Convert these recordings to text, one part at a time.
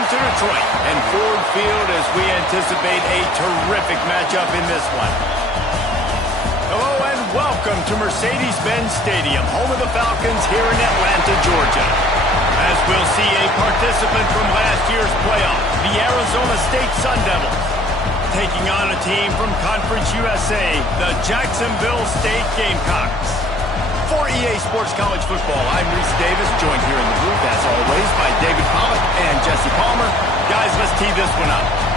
comes to Detroit and Ford Field as we anticipate a terrific matchup in this one. Hello and welcome to Mercedes-Benz Stadium, home of the Falcons here in Atlanta, Georgia. As we'll see a participant from last year's playoff, the Arizona State Sun Devils, taking on a team from Conference USA, the Jacksonville State Gamecocks. For EA Sports College Football, I'm Reese Davis, joined here in the booth, as always, by David Pollack and Jesse Palmer. Guys, let's tee this one up.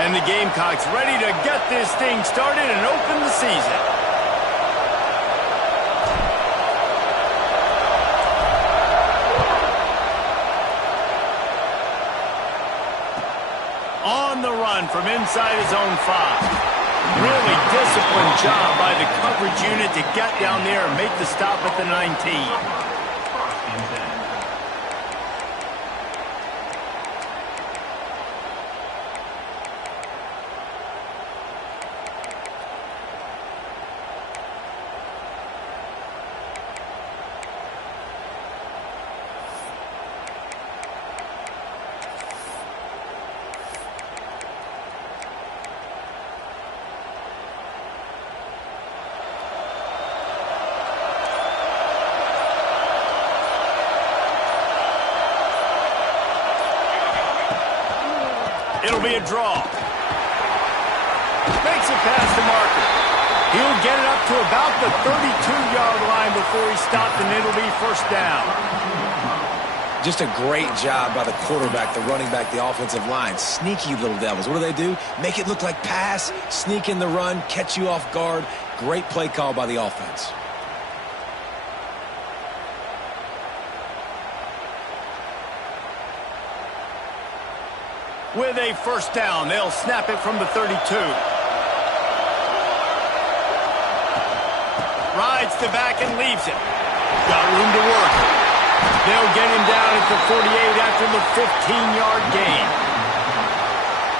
And the Gamecocks ready to get this thing started and open the season. On the run from inside his own 5. Really disciplined job by the coverage unit to get down there and make the stop at the 19. It'll be a draw. Makes it past the marker. He'll get it up to about the 32-yard line before he stopped, and it'll be first down. Just a great job by the quarterback, the running back, the offensive line. Sneaky little devils. What do? Make it look like pass, sneak in the run, catch you off guard. Great play call by the offense. With a first down, they'll snap it from the 32. Rides the back and leaves it. Got room to work. They'll get him down at the 48 after the 15-yard gain.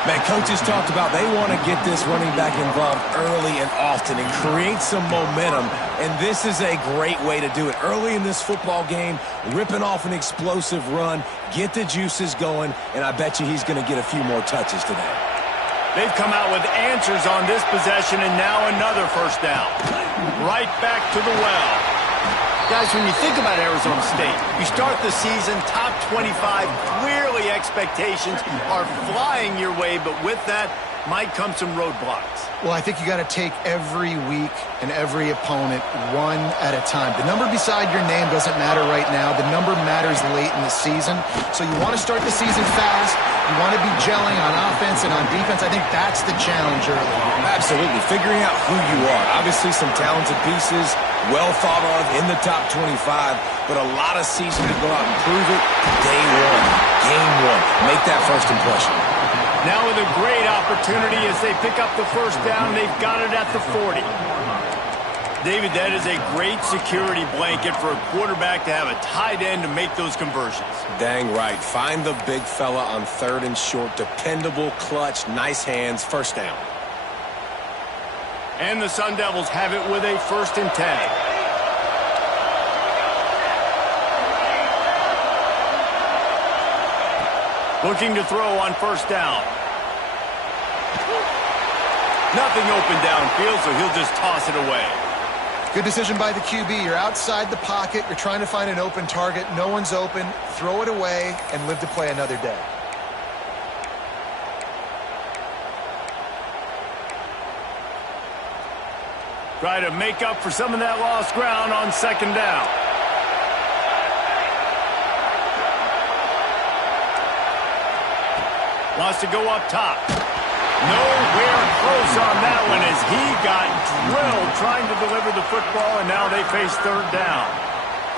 Man, coaches talked about they want to get this running back involved early and often and create some momentum, and this is a great way to do it. Early in this football game, ripping off an explosive run, get the juices going, and I bet you he's going to get a few more touches today. They've come out with answers on this possession, and now another first down. Right back to the well. Guys, when you think about Arizona State, you start the season top 25, clearly expectations are flying your way, but with that might come some roadblocks. Well, I think you got to take every week and every opponent one at a time. The number beside your name doesn't matter right now. The number matters late in the season. So you want to start the season fast. You want to be gelling on offense and on defense. I think that's the challenge early. Absolutely. Figuring out who you are. Obviously some talented pieces, well thought of in the top 25, but a lot of season to go out and prove it. Day one, game one. Make that first impression. Now with a great opportunity as they pick up the first down, they've got it at the 40. David, that is a great security blanket for a quarterback to have a tight end to make those conversions. Dang right. Find the big fella on 3rd and short. Dependable, clutch, nice hands, first down. And the Sun Devils have it with a 1st and 10. Looking to throw on first down. Nothing open downfield, so he'll just toss it away. Good decision by the QB. You're outside the pocket. You're trying to find an open target. No one's open. Throw it away and live to play another day. Try to make up for some of that lost ground on 2nd down. Wants to go up top. Nowhere close on that one as he got drilled trying to deliver the football, and now they face 3rd down.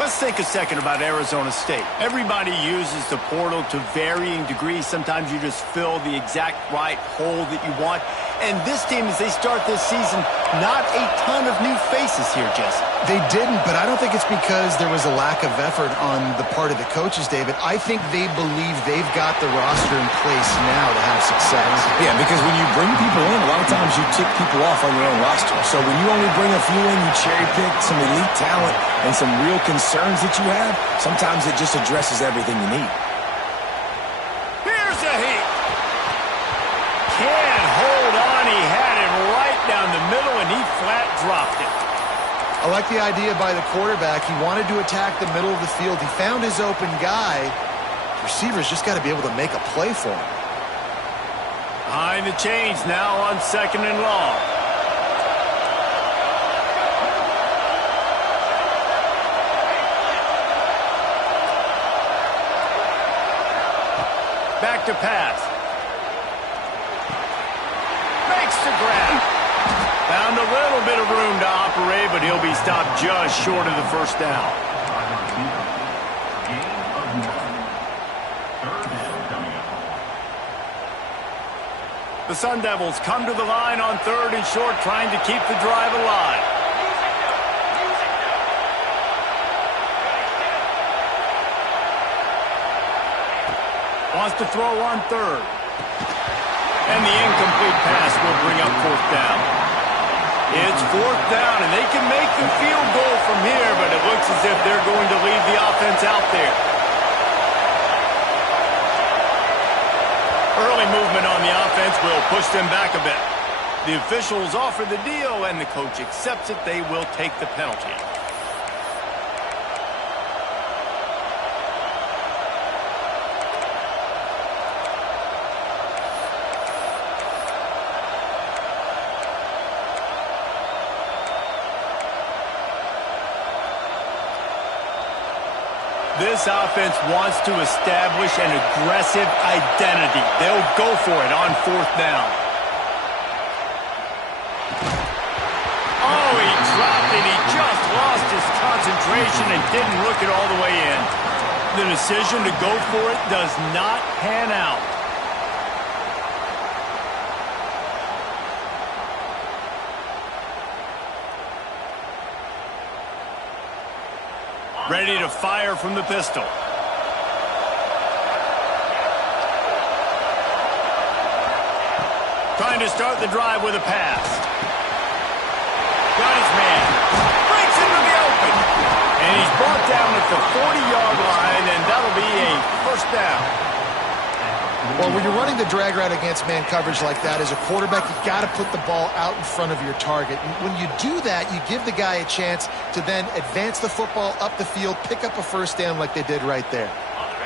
Let's think a second about Arizona State. Everybody uses the portal to varying degrees. Sometimes you just fill the exact right hole that you want. And this team, as they start this season, not a ton of new faces here, Jesse. They didn't, but I don't think it's because there was a lack of effort on the part of the coaches, David. I think they believe they've got the roster in place now to have success. Yeah, because when you bring people in, a lot of times you tick people off on your own roster. So when you only bring a few in, you cherry pick some elite talent and some real concerns that you have, sometimes it just addresses everything you need. Here's a heat. Can't hold on. He had it right down the middle, and he flat dropped it. I like the idea by the quarterback. He wanted to attack the middle of the field. He found his open guy. Receivers just got to be able to make a play for him. Behind the chains now on 2nd and long. Back to pass. Makes the grab. Found a little bit of room to operate, but he'll be stopped just short of the first down. The Sun Devils come to the line on 3rd and short, trying to keep the drive alive. Wants to throw on 3rd. And the incomplete pass will bring up 4th down. It's 4th down, and they can make the field goal from here, but it looks as if they're going to leave the offense out there. Early movement on the offense will push them back a bit. The officials offer the deal, and the coach accepts it. They will take the penalty. This offense wants to establish an aggressive identity. They'll go for it on 4th down. Oh, he dropped it. He just lost his concentration and didn't look it all the way in. The decision to go for it does not pan out. Ready to fire from the pistol. Trying to start the drive with a pass. Got his man. Breaks into the open. And he's brought down at the 40-yard line, and that'll be a 1st down. Well, when you're running the drag route against man coverage like that, as a quarterback, you've got to put the ball out in front of your target. And when you do that, you give the guy a chance to then advance the football up the field, pick up a 1st down like they did right there.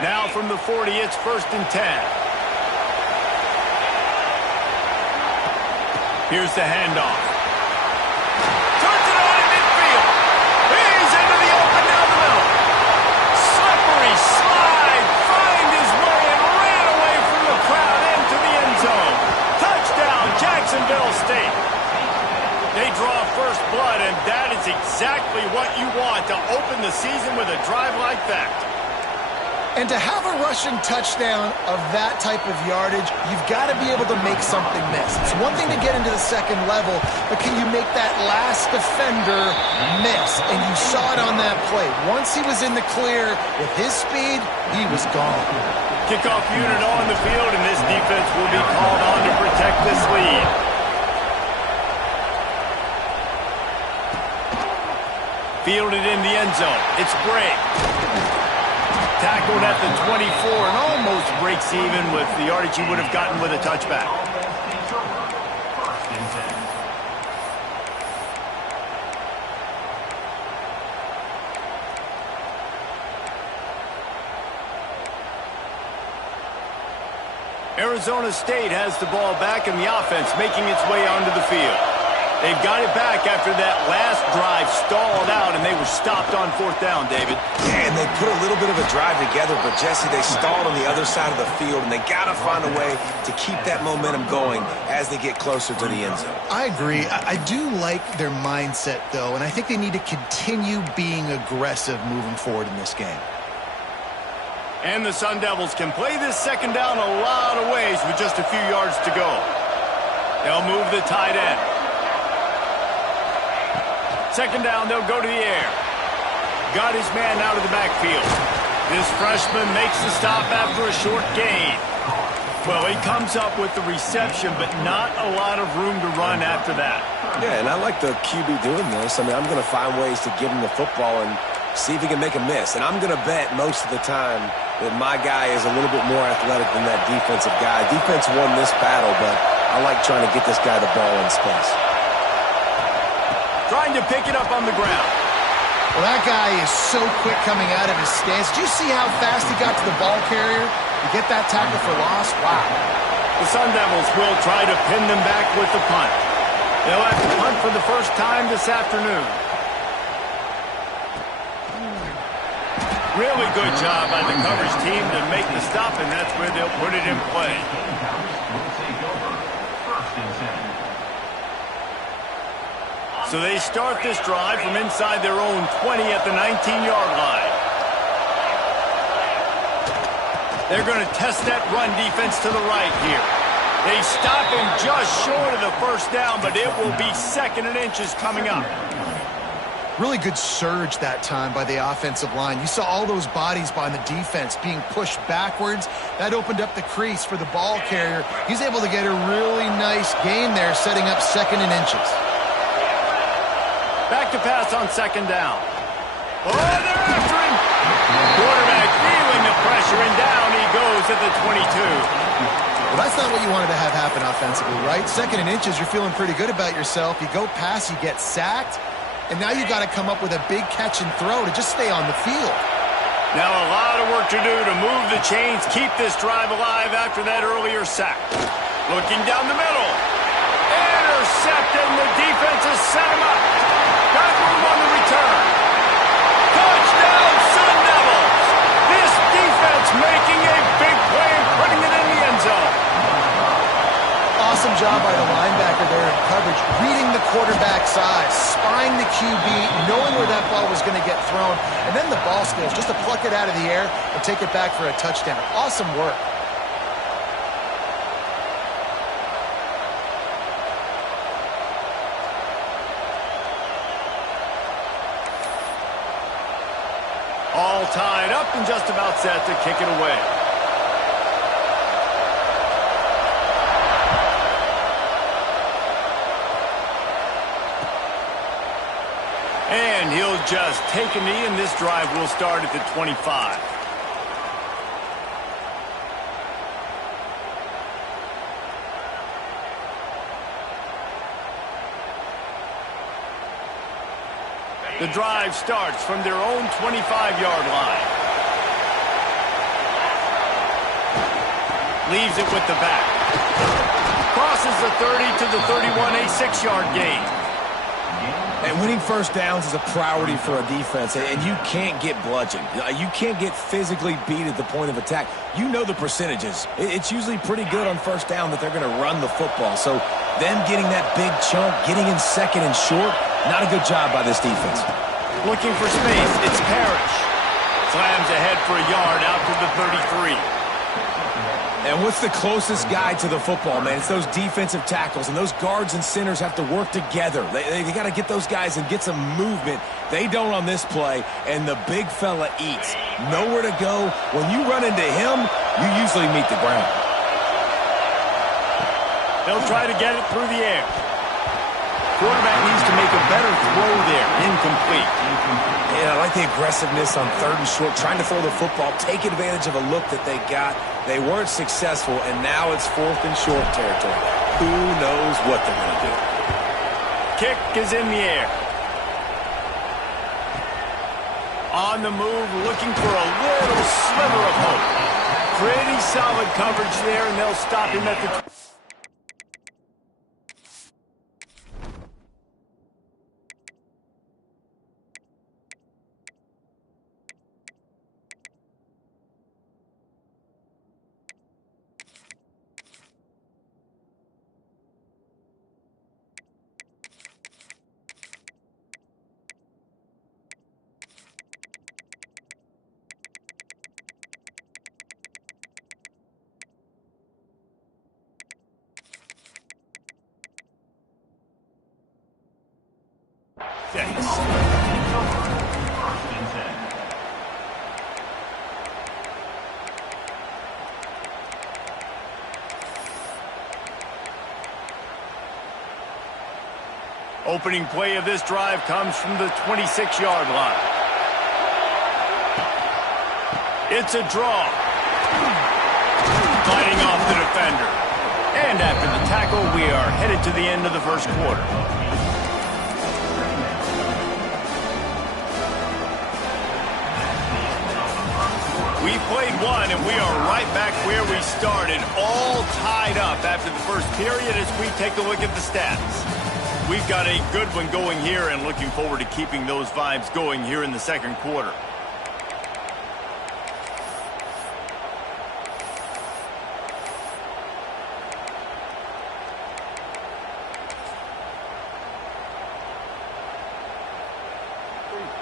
Now from the 40, it's 1st and 10. Here's the handoff. Turns it on in midfield. He's into the open down the middle. Slippery slide. Find his way and ran away from the crowd into the end zone. Touchdown, Jacksonville State. They draw first blood, and that is exactly what you want to open the season with a drive like that. And to have a rushing touchdown of that type of yardage, you've got to be able to make something miss. It's one thing to get into the 2nd level, but can you make that last defender miss? And you saw it on that play. Once he was in the clear with his speed, he was gone. Kickoff unit on the field, and this defense will be called on to protect this lead. Fielded in the end zone. It's Bray. Tackled at the 24 and almost breaks even with the yardage he would have gotten with a touchback. Arizona State has the ball back, and the offense making its way onto the field. They've got it back after that last drive stalled out, and they were stopped on 4th down, David. Yeah, and they put a little bit of a drive together, but, Jesse, they stalled on the other side of the field, and they got to find a way to keep that momentum going as they get closer to the end zone. I agree. I do like their mindset, though, and I think they need to continue being aggressive moving forward in this game. And the Sun Devils can play this 2nd down a lot of ways with just a few yards to go. They'll move the tight end. Second down, they'll go to the air. Got his man out of the backfield. This freshman makes the stop after a short gain. Well, he comes up with the reception, but not a lot of room to run after that. Yeah, and I like the QB doing this. I mean, I'm going to find ways to give him the football and see if he can make a miss. And I'm going to bet most of the time that my guy is a little bit more athletic than that defensive guy. Defense won this battle, but I like trying to get this guy the ball in space. Trying to pick it up on the ground. Well, that guy is so quick coming out of his stance. Did you see how fast he got to the ball carrier? To get that tackle for loss? Wow. The Sun Devils will try to pin them back with the punt. They'll have to punt for the first time this afternoon. Really good job by the coverage team to make the stop, and that's where they'll put it in play. So they start this drive from inside their own 20 at the 19-yard line. They're going to test that run defense to the right here. They stop him just short of the first down, but it will be second and inches coming up. Really good surge that time by the offensive line. You saw all those bodies by the defense being pushed backwards. That opened up the crease for the ball carrier. He's able to get a really nice gain there, setting up second and inches. Back to pass on second down. Oh, they're after him. Quarterback feeling the pressure, and down he goes at the 22. Well, that's not what you wanted to have happen offensively, right? Second and inches, you're feeling pretty good about yourself. You go past, you get sacked, and now you got to come up with a big catch and throw to just stay on the field. Now a lot of work to do to move the chains, keep this drive alive after that earlier sack. Looking down the middle. Intercepted, and the defense has set him up. Got room on the return. Touchdown, Sun Devils! This defense making a big play and putting it in the end zone. Awesome job by the linebacker there in coverage, reading the quarterback's eyes, spying the QB, knowing where that ball was going to get thrown, and then the ball skills just to pluck it out of the air and take it back for a touchdown. Awesome work. All tied up and just about set to kick it away. And he'll just take a knee, and this drive will start at the 25. The drive starts from their own 25-yard line. Leaves it with the back. Crosses the 30 to the 31, a 6-yard gain. And winning first downs is a priority for a defense, and you can't get bludgeoned. You can't get physically beat at the point of attack. You know the percentages. It's usually pretty good on first down that they're going to run the football. So them getting that big chunk, getting in second and short, not a good job by this defense. Looking for space, it's Parrish. Slams ahead for a yard out to the 33. And what's the closest guy to the football, man? It's those defensive tackles, and those guards and centers have to work together. They got to get those guys and get some movement. They don't on this play, and the big fella eats. Nowhere to go. When you run into him, you usually meet the ground. They'll try to get it through the air. Quarterback needs to make a better throw there. Incomplete. Yeah, I like the aggressiveness on third and short, trying to throw the football, take advantage of a look that they got. They weren't successful, and now it's fourth and short territory. Who knows what they're going to do? Kick is in the air. On the move, looking for a little sliver of hope. Pretty solid coverage there, and they'll stop him at the... Opening play of this drive comes from the 26-yard line. It's a draw. Fighting off the defender. And after the tackle, we are headed to the end of the first quarter. We played one, and we are right back where we started, all tied up after the first period as we take a look at the stats. We've got a good one going here and looking forward to keeping those vibes going here in the second quarter.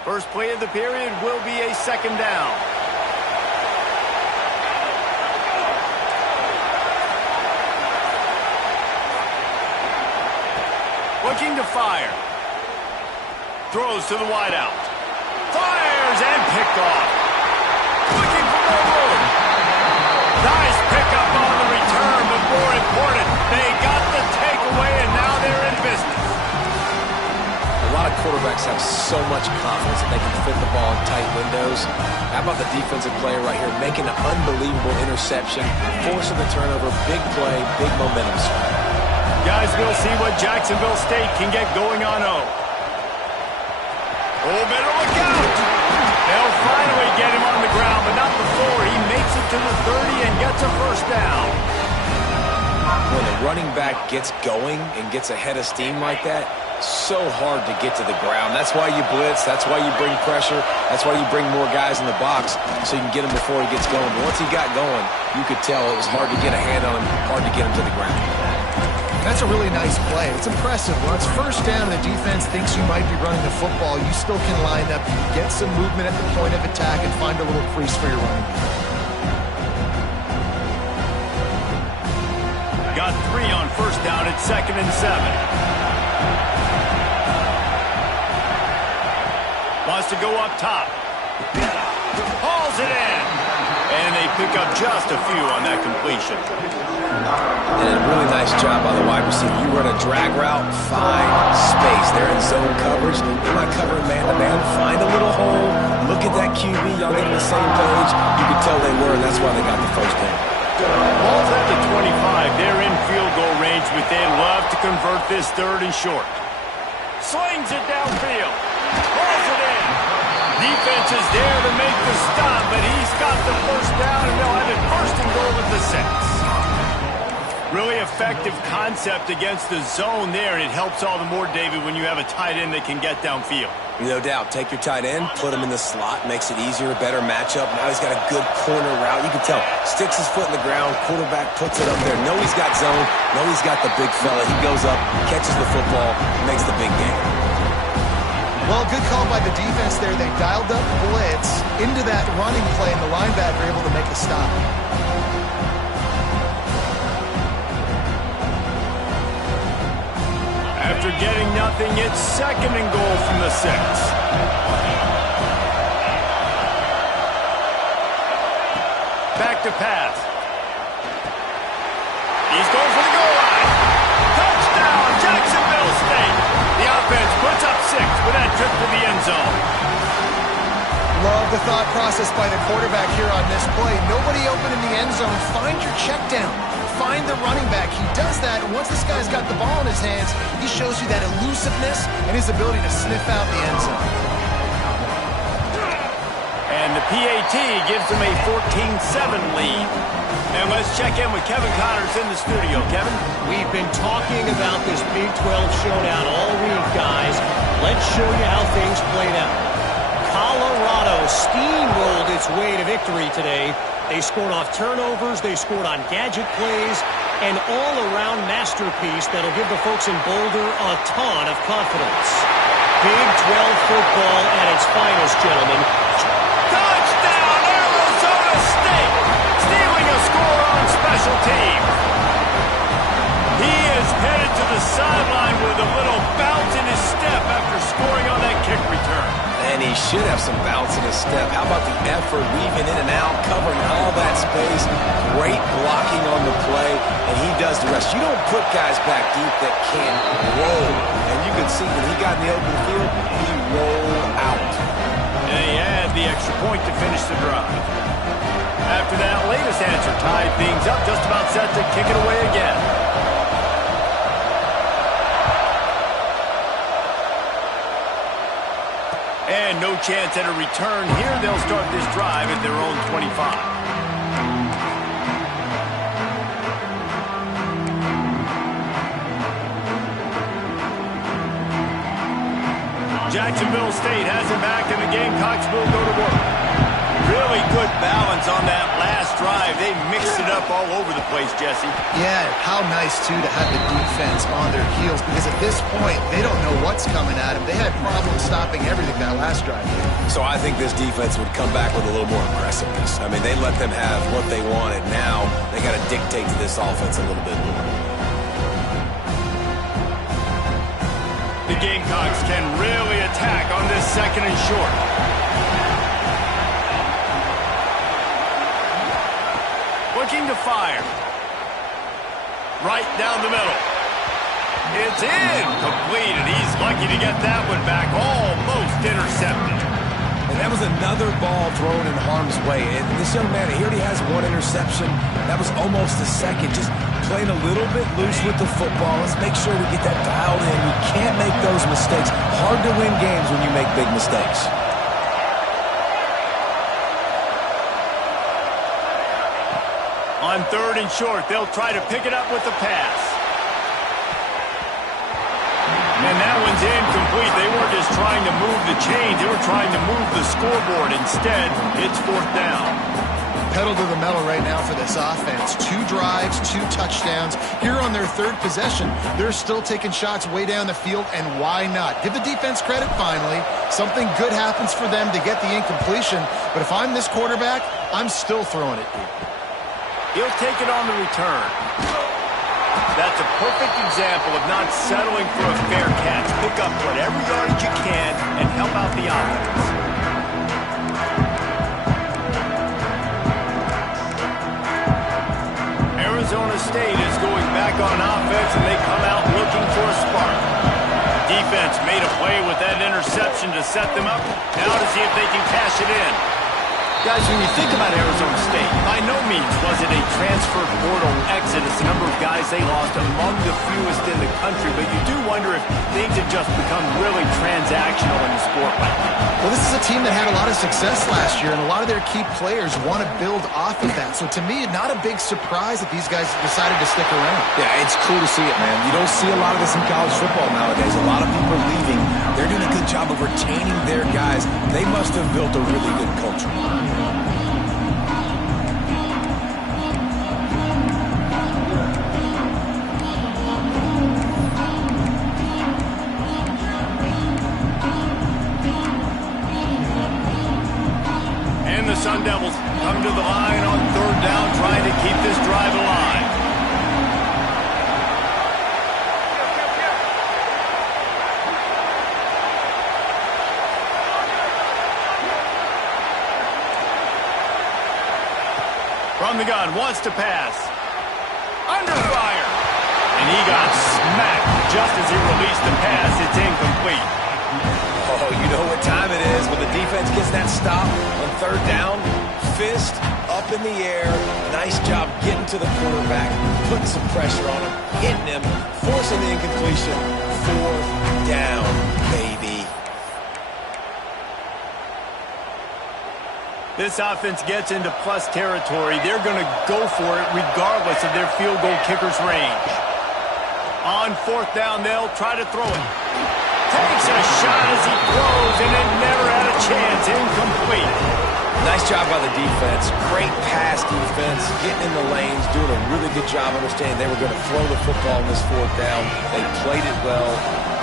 First play of the period will be a second down. Looking to fire. Throws to the wideout. Fires and picked off. Looking for more room. Nice pickup on the return, but more important, they got the takeaway, and now they're in business. A lot of quarterbacks have so much confidence that they can fit the ball in tight windows. How about the defensive player right here making an unbelievable interception, forcing the turnover, big play, big momentum swing. Guys, we'll see what Jacksonville State can get going on O. Oh, better look out! They'll finally get him on the ground, but not before he makes it to the 30 and gets a first down. When the running back gets going and gets ahead of steam like that, so hard to get to the ground. That's why you blitz. That's why you bring pressure. That's why you bring more guys in the box so you can get him before he gets going. But once he got going, you could tell it was hard to get a hand on him, hard to get him to the ground. That's a really nice play. It's impressive. When it's first down, the defense thinks you might be running the football. You still can line up, you can get some movement at the point of attack, and find a little crease for your running back. Got 3 on first down at 2nd and 7. Wants to go up top. Hauls it in. And they pick up just a few on that completion. And a really nice job by the wide receiver. You run a drag route, find space. They're in zone coverage. They're not covering man-to-man. Find a little hole. Look at that QB. Y'all get on the same page. You could tell they were, and that's why they got the first down. Ball's at the 25. They're in field goal range, but they love to convert this 3rd and short. Slings it downfield. Hauls it in. Defense is there to make the stop, but he's got the first down, and they'll have it 1st and goal at the 6. Really effective concept against the zone there, and it helps all the more, David, when you have a tight end that can get downfield. No doubt. Take your tight end, put him in the slot, makes it easier, a better matchup. Now he's got a good corner route. You can tell. Sticks his foot in the ground, quarterback puts it up there. Know he's got zone. Know he's got the big fella. He goes up, catches the football, makes the big game. Well, good call by the defense there. They dialed up blitz into that running play, and the linebacker able to make the stop. After getting nothing, it's 2nd and goal from the 6. Back to pass. He's going for the goal line. Touchdown, Jacksonville State. The offense puts up 6 with that trip to the end zone. Love the thought process by the quarterback here on this play. Nobody open in the end zone. Find your check down. Find the running back. He does that. Once this guy's got the ball in his hands, he shows you that elusiveness and his ability to sniff out the end zone. And the PAT gives them a 14-7 lead. And let's check in with Kevin Connors in the studio. Kevin? We've been talking about this Big 12 showdown all week, guys. Let's show you how things played out. Colorado steamrolled its way to victory today. They scored off turnovers, they scored on gadget plays, an all-around masterpiece that'll give the folks in Boulder a ton of confidence. Big 12 football at its finest, gentlemen. Touchdown, Arizona State! Stealing a score on special teams. He is headed to the sideline with a little bounce in his step after scoring on that kick return. And he should have some bounce in his step. How about the effort, weaving in and out, covering all that space, great blocking on the play, and he does the rest. You don't put guys back deep that can roll. And you can see when he got in the open field, he rolled out. And he had the extra point to finish the drive. After that latest answer tied things up, just about set to kick it away again. And no chance at a return here. They'll start this drive at their own 25. Jacksonville State has it back, and the Gamecocks will go to work. Really good balance on that last drive. They mixed it up all over the place, Jesse. Yeah, how nice, too, to have the defense on their heels, because at this point, they don't know what's coming at them. They had problems stopping everything that last drive. So I think this defense would come back with a little more aggressiveness. I mean, they let them have what they wanted. Now they got to dictate to this offense a little bit more. The Gamecocks can really attack on this second and short. Looking to fire. Right down the middle. It's incomplete, and he's lucky to get that one back. Almost intercepted. And that was another ball thrown in harm's way. And this young man, he already has one interception. That was almost a second. Just playing a little bit loose with the football. Let's make sure we get that dialed in. We can't make those mistakes. Hard to win games when you make big mistakes. On third and short, they'll try to pick it up with the pass. And that one's incomplete. They weren't just trying to move the chains. They were trying to move the scoreboard. Instead, it's fourth down. Pedal to the metal right now for this offense. 2 drives, 2 touchdowns. Here on their third possession, they're still taking shots way down the field, and why not? Give the defense credit finally. Something good happens for them to get the incompletion, but if I'm this quarterback, I'm still throwing it deep. He'll take it on the return. That's a perfect example of not settling for a fair catch. Pick up whatever yardage you can and help out the offense. Arizona State is going back on offense, and they come out looking for a spark. Defense made a play with that interception to set them up. Now to see if they can cash it in. Guys, when you think about Arizona State, by no means was it a transfer portal exodus. The number of guys they lost among the fewest in the country, but you do wonder if things have just become really transactional in the sport right now. Well, this is a team that had a lot of success last year, and a lot of their key players want to build off of that. So to me, not a big surprise that these guys decided to stick around. Yeah, it's cool to see it, man. You don't see a lot of this in college football nowadays. A lot of people are leaving. They're doing a good job of retaining their guys. They must have built a really good culture. Sun Devils come to the line on third down, trying to keep this drive alive. From the gun, wants to pass. Under fire. And he got smacked just as he released the pass. It's incomplete. Oh, you know what time it is when the defense gets that stop on third down. Fist up in the air. Nice job getting to the quarterback, putting some pressure on him, hitting him, forcing the incompletion. Fourth down, baby. This offense gets into plus territory. They're going to go for it regardless of their field goal kicker's range. On fourth down, they'll try to throw it. Takes a shot as he throws, and it never had a chance. Incomplete. Nice job by the defense. Great pass defense, getting in the lanes, doing a really good job understanding they were going to throw the football on this fourth down. They played it well.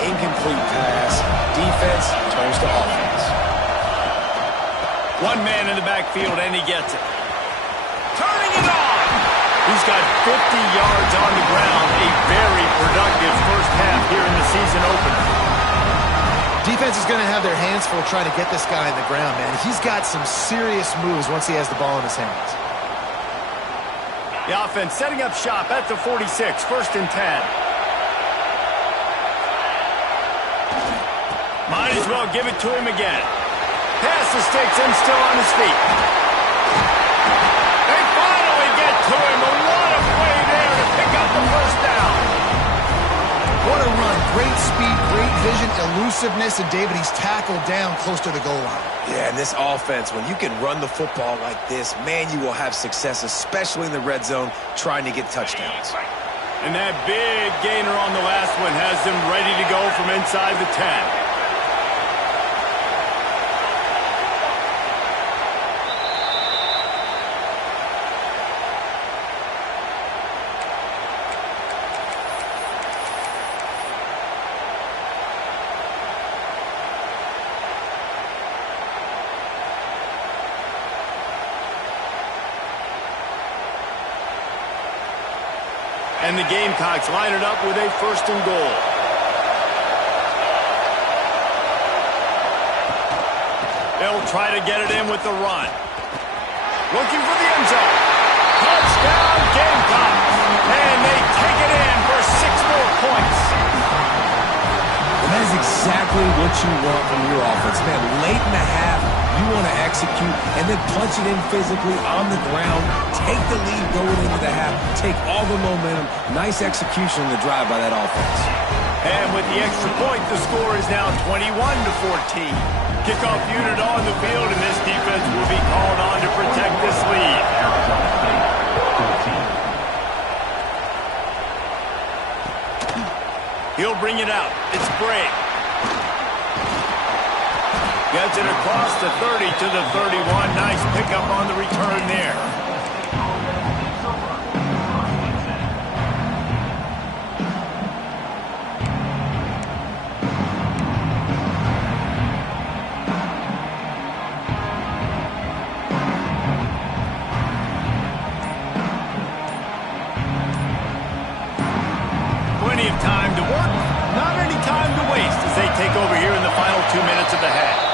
Incomplete pass. Defense turns to offense. One man in the backfield, and he gets it. Turning it on. He's got 50 yards on the ground. A very productive first half here in the season opener. Defense is going to have their hands full trying to get this guy on the ground, man. He's got some serious moves once he has the ball in his hands. The offense setting up shop at the 46, 1st and 10. Might as well give it to him again. Pass the sticks and still on his feet. They finally get to him. A lot of play there to pick up the 1st down. What a run. Great speed, great vision, elusiveness, and David, he's tackled down close to the goal line. Yeah, and this offense, when you can run the football like this, man, you will have success, especially in the red zone, trying to get touchdowns. And that big gainer on the last one has them ready to go from inside the 10. And the Gamecocks line it up with a 1st and goal. They'll try to get it in with the run. Looking for the end zone. Touchdown, Gamecocks. And they take it in for 6 more points. And that is exactly what you want from your offense, man. Late in the half, you want to execute and then punch it in physically on the ground. Take the lead going into the half. Take all the momentum. Nice execution on the drive by that offense. And with the extra point, the score is now 21-14. Kickoff unit on the field, and this defense will be called on to protect this lead. He'll bring it out. It's Bray. Gets it across the 30 to the 31. Nice pickup on the return there. Plenty of time to work, not any time to waste as they take over here in the final 2 minutes of the half.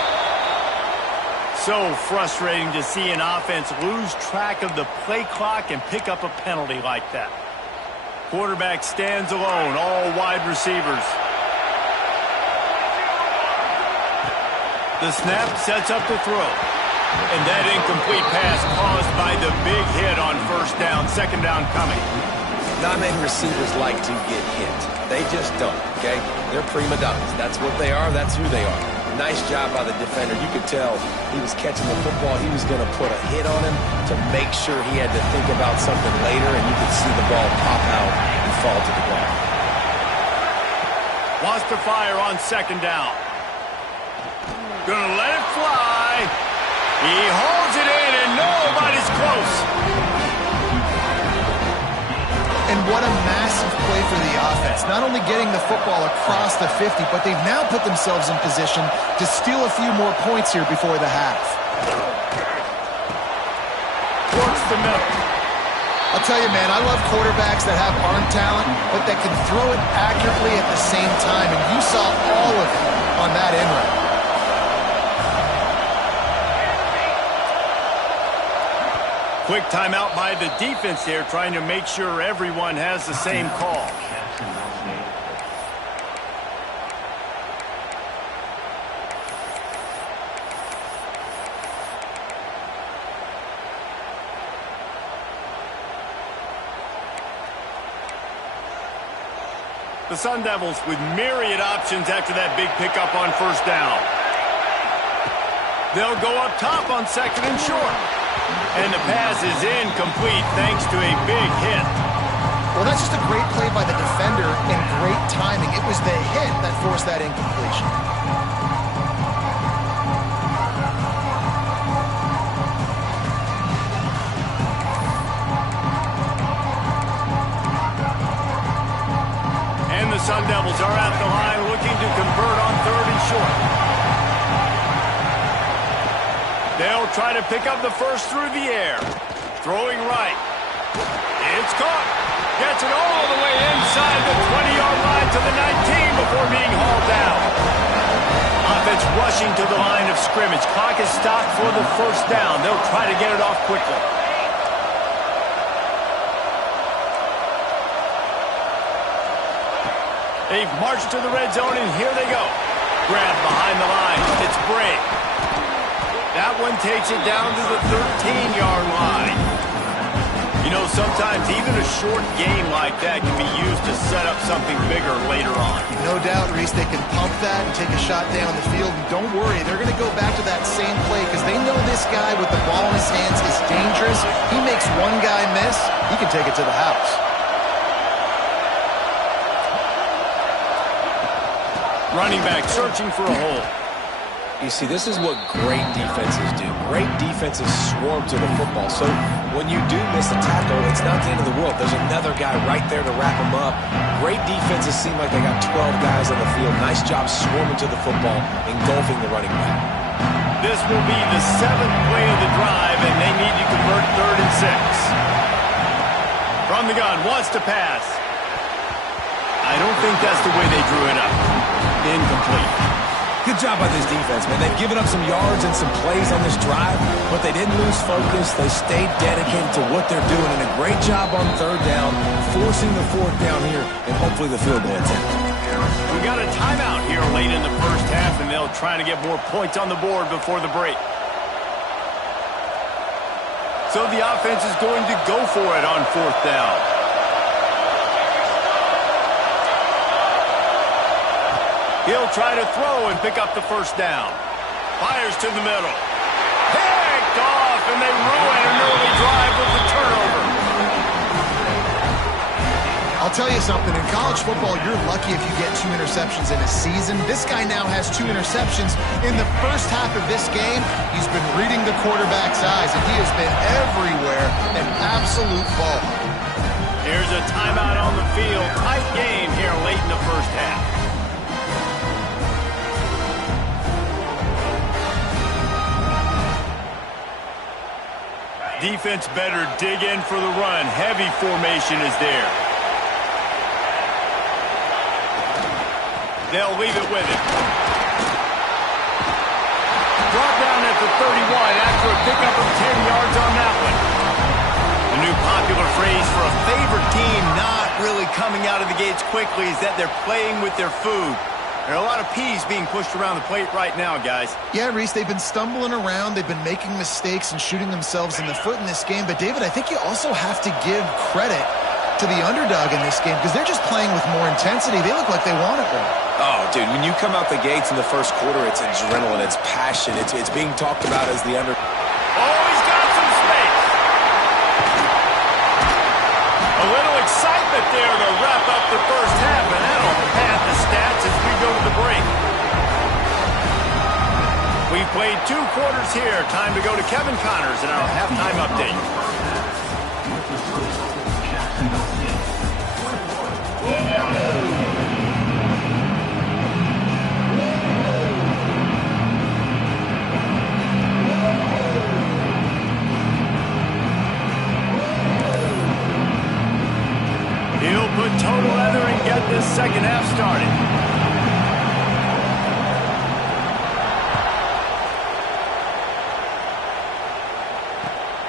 So frustrating to see an offense lose track of the play clock and pick up a penalty like that. Quarterback stands alone, all wide receivers. The snap sets up the throw. And that incomplete pass caused by the big hit on 1st down, 2nd down coming. Not many receivers like to get hit. They just don't, okay? They're prima donnas. That's what they are. That's who they are. Nice job by the defender. You could tell he was catching the football. He was going to put a hit on him to make sure he had to think about something later, and you could see the ball pop out and fall to the ground. Wants to fire on 2nd down. Gonna let it fly. He holds it in, and nobody's close. And what a massive play for the offense. Not only getting the football across the 50, but they've now put themselves in position to steal a few more points here before the half. Works the middle. I'll tell you, man, I love quarterbacks that have arm talent, but that can throw it accurately at the same time. And you saw all of it on that end run. Quick timeout by the defense here, trying to make sure everyone has the same call. The Sun Devils with myriad options after that big pickup on 1st down. They'll go up top on 2nd and short. And the pass is incomplete thanks to a big hit. Well, that's just a great play by the defender and great timing. It was the hit that forced that incompletion. And the Sun Devils are at the line looking to convert on 3rd and short. They'll try to pick up the 1st through the air. Throwing right. It's caught. Gets it all the way inside the 20-yard line to the 19 before being hauled down. scrimmage. Clock is stopped for the first down. They'll try to get it off quickly. They've marched to the red zone, and here they go. Grab behind the line. It's Bray. That one takes it down to the 13-yard line. You know, sometimes even a short game like that can be used to set up something bigger later on. No doubt, Reese, they can pump that and take a shot down the field. And don't worry, they're going to go back to that same play because they know this guy with the ball in his hands is dangerous. He makes one guy miss, he can take it to the house. Running back searching for a hole. You see, this is what great defenses do. Great defenses swarm to the football. So when you do miss a tackle, it's not the end of the world. There's another guy right there to wrap him up. Great defenses seem like they got 12 guys on the field. Nice job swarming to the football, engulfing the running back. This will be the 7th play of the drive, and they need to convert 3rd and 6. From the gun, wants to pass. I don't think that's the way they drew it up. Incomplete. Good job by this defense, man. They've given up some yards and some plays on this drive, but they didn't lose focus. They stayed dedicated to what they're doing, and a great job on 3rd down, forcing the 4th down here, and hopefully the field goal attempt. We got a timeout here late in the first half, and they'll try to get more points on the board before the break. So the offense is going to go for it on 4th down. He'll try to throw and pick up the first down. Fires to the middle. Picked off, and they ruin an early drive with the turnover. I'll tell you something, in college football, you're lucky if you get 2 interceptions in a season. This guy now has 2 interceptions. In the first half of this game, he's been reading the quarterback's eyes, and he has been everywhere, an absolute ball. Here's a timeout on the field. Tight game here late in the first half. Defense better dig in for the run. Heavy formation is there. They'll leave it with him. Brought down at the 31 after a pickup of 10 yards on that one. The new popular phrase for a favorite team not really coming out of the gates quickly is that they're playing with their food. There are a lot of peas being pushed around the plate right now, guys. Yeah, Reese, they've been stumbling around. They've been making mistakes and shooting themselves in the foot in this game. But, David, I think you also have to give credit to the underdog in this game because they're just playing with more intensity. They look like they want it more. Oh, dude, when you come out the gates in the first quarter, it's adrenaline, it's passion. It's being talked about as the under. Oh, he's got some space. A little excitement there to wrap up the first half, and that'll pad the stats as we go to the break. We've played 2 quarters here. Time to go to Kevin Connors in our halftime update. He'll put total leather and get this second half started.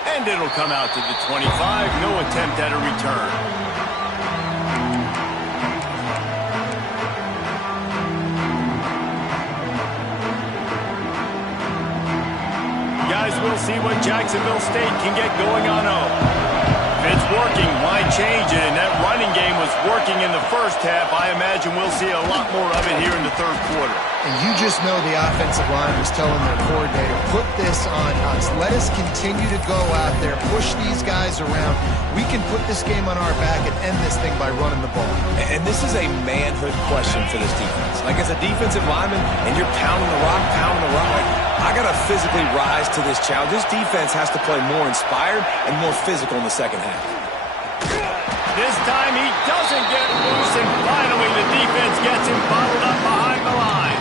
And it'll come out to the 25. No attempt at a return. Guys, we'll see what Jacksonville State can get going on 0. If it's working, why change it? And that running game was working in the first half. I imagine we'll see a lot more of it here in the 3rd quarter. And you just know the offensive line was telling their coordinator, put this on us. Let us continue to go out there, push these guys around. We can put this game on our back and end this thing by running the ball. And this is a manhood question for this defense. Like, as a defensive lineman, and you're pounding the rock, I got to physically rise to this challenge. This defense has to play more inspired and more physical in the second half. This time he doesn't get loose, and finally the defense gets him bottled up behind the line.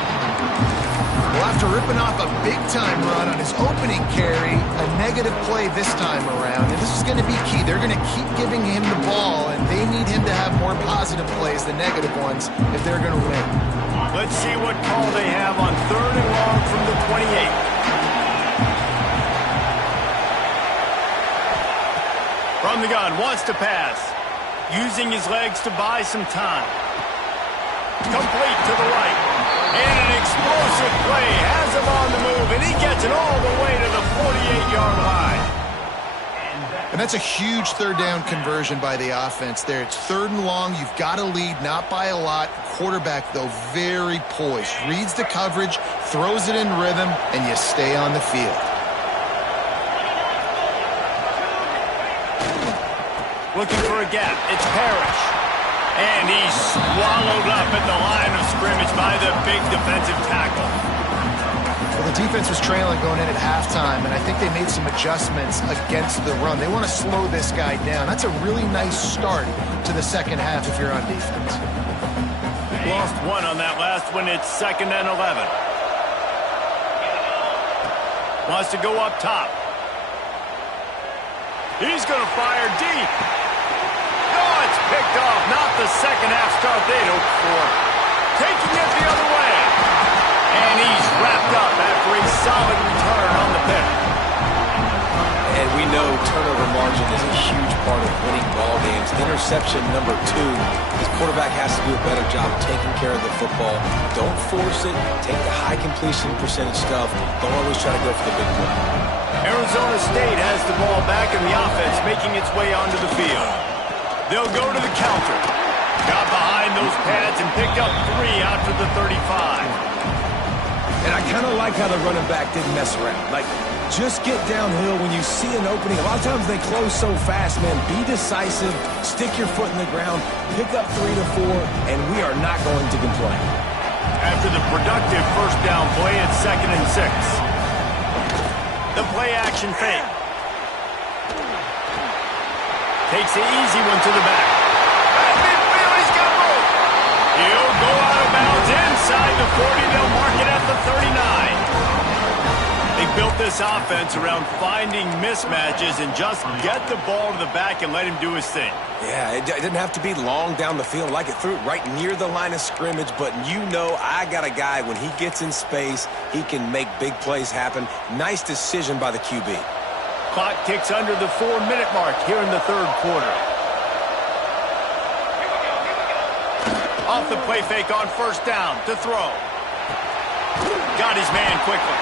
Well, after ripping off a big-time run on his opening carry, a negative play this time around, and this is going to be key. They're going to keep giving him the ball, and they need him to have more positive plays than negative ones if they're going to win. Let's see what call they have on 3rd and long from the 28. From the gun, wants to pass. Using his legs to buy some time. Complete to the right. And an explosive play. Has him on the move, and he gets it all the way to the 48-yard line. And that's a huge third down conversion by the offense there. It's 3rd and long. You've got to lead, not by a lot. Quarterback, though, very poised. Reads the coverage, throws it in rhythm, and you stay on the field. Looking for a gap. It's Parrish. And he's swallowed up at the line of scrimmage by the big defensive tackle. Well, the defense was trailing going in at halftime, and I think they made some adjustments against the run. They want to slow this guy down. That's a really nice start to the second half if you're on defense. Lost one on that last one. It's 2nd and 11. Wants to go up top. He's going to fire deep. Oh, it's picked off. Not the second half start they'd hoped for. Taking it the other way. And he's wrapped up after a solid return on the pick. And we know turnover margin is a huge part of winning ball games. Interception number 2. His quarterback has to do a better job taking care of the football. Don't force it. Take the high completion percentage stuff. Don't always try to go for the big play. Arizona State has the ball back in the offense, making its way onto the field. They'll go to the counter. Got behind those pads and picked up 3 out to the 35. And I kind of like how the running back didn't mess around. Like, just get downhill when you see an opening. A lot of times they close so fast, man. Be decisive. Stick your foot in the ground. Pick up 3 to 4, and we are not going to complain. After the productive first down play, it's 2nd and 6. The play action fake. Takes the easy one to the back. He's got room. He'll go out of bounds inside the 40. They'll mark it at the 39. They built this offense around finding mismatches and just get the ball to the back and let him do his thing. Yeah, it didn't have to be long down the field. Like it threw it right near the line of scrimmage, but you know I got a guy, when he gets in space, he can make big plays happen. Nice decision by the QB. Clock ticks under the 4-minute mark here in the 3rd quarter. Off the play fake on first down to throw. Got his man quickly.